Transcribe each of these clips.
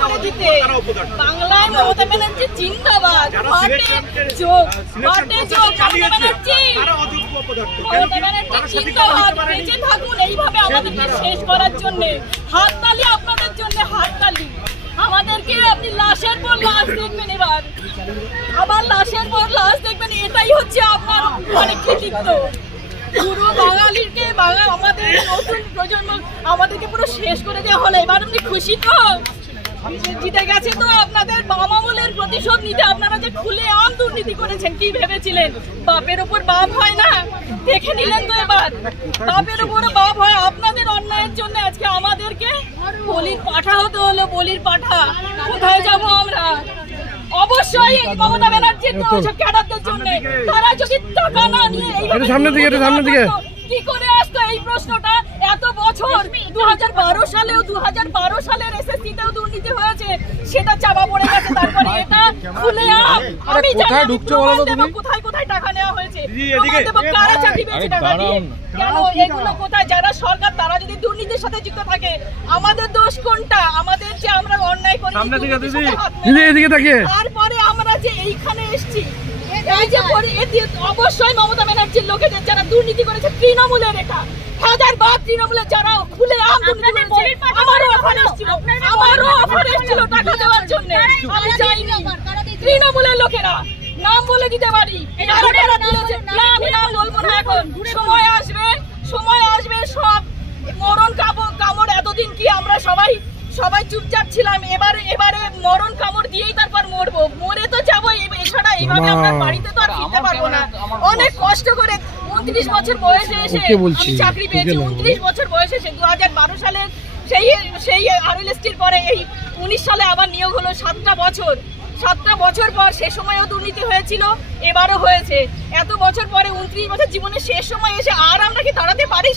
করে দিতে। বাংলায় মমতা ব্যানার্জি জিন্দাবাদ, পার্টি যোগ, পার্টি যোগ, মমতা ব্যানার্জি, মমতা ব্যানার্জি জিন্দাবাদ, বেঁচে থাকুন এইভাবে আমাদেরকে শেষ করার জন্য। হাততালি আপনাদের জন্য, হাততালি। আমাদেরকে আপনি লাশের পর লাশ দেখবেন, এবার আবার লাশের পর লাশ দেখবেন, এটাই হচ্ছে আপনার মানে কৃতিত্ব। পুরো বাঙালিকে আমাদের নতুন প্রজন্ম আমাদেরকে পুরো শেষ করে দেওয়া হলো। এবার আপনি খুশি তো? জিতে গেছে তো আপনাদের বাম আমলের প্রতিশোধ নিতে। আপনারা যে খুলে আম দুর্নীতি করেছেন, কি ভেবেছিলেন বাপের উপর বাপ হয় না? দেখে নিলেন তো এবার বাপের উপর বাপ হয়। আপনাদের অন্যায়ের জন্য আজকে আমাদেরকে বলির পাঠা হতে হলো, বলির পাঠা। কোথায় যাব আমরা? অবশ্যই মমতা ব্যানার্জির ক্যাডারদের জন্য। তারা যদি টাকা না নিয়ে সামনের দিকে কি করে আসতো এই প্রশ্নটা? এত বছর 2012 সালেও 2012 সালের এসএসসিতেও দুর্নীতি হয়েছে, সেটা চাপা পড়ে গেছে। তারপরে এটা খুলে আমি কোথায় ঢুকছো বলো তো তুমি? কোথায় কোথায় টাকা নেওয়া হয়েছে, কারা চাকরি পেয়েছে টাকা দিয়ে? কেন এগুলো কোথায়? যারা সরকার তারা যদি দুর্নীতির সাথে যুক্ত থাকে, আমাদের দোষ কোনটা? আমাদের যে আমরা অন্যায় করি, তারপরে আমরা যে এইখানে এসেছি, এই যে অবশ্যই মমতা ব্যানার্জির লোকেদের যারা দুর্নীতি করেছে, তৃণমূলের এটা হাজার বার তৃণমূলের যারা খুলে আমারও অফার এসেছিল টাকা দেওয়ার জন্য, আমি যাইনি। তৃণমূলের লোকেরা নাম বলে দিতে পারি, না আমি নাম বলবো না এখন। সময় আসবে সব মরণ কামড়। এতদিন কি আমরা সবাই চুপচাপ ছিলাম? এবারে মরণ কামড় দিয়েই তারপর মরবো। মরে তো যাবো, এছাড়া এইভাবে আমরা বাড়িতে তো আর ফিরতে পারবো না। অনেক কষ্ট করে 29 বছর বয়সে এসে আমি চাকরি পেয়েছি। 29 বছর বয়সে এসে 2012 সালে সেই আরএলএসটির পরে এই 19 সালে আবার নিয়োগ হলো। 7টা বছর পর সে সময়ও দুর্নীতি হয়েছিল, এবারও হয়েছে। এত বছর পরে 29 বছর জীবনের শেষ সময় এসে আর আমরা কি দাঁড়াতে পারি?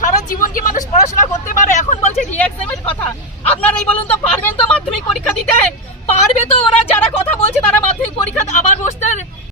সারা জীবন কি মানুষ পড়াশোনা করতে পারে? এখন বলছে রি-এক্সামের কথা। আপনারাই বলুন তো, পারবেন তো মাধ্যমিক পরীক্ষা দিতে? পারবে তো? ওরা যারা কথা বলছে তারা মাধ্যমিক পরীক্ষা আবার বসতে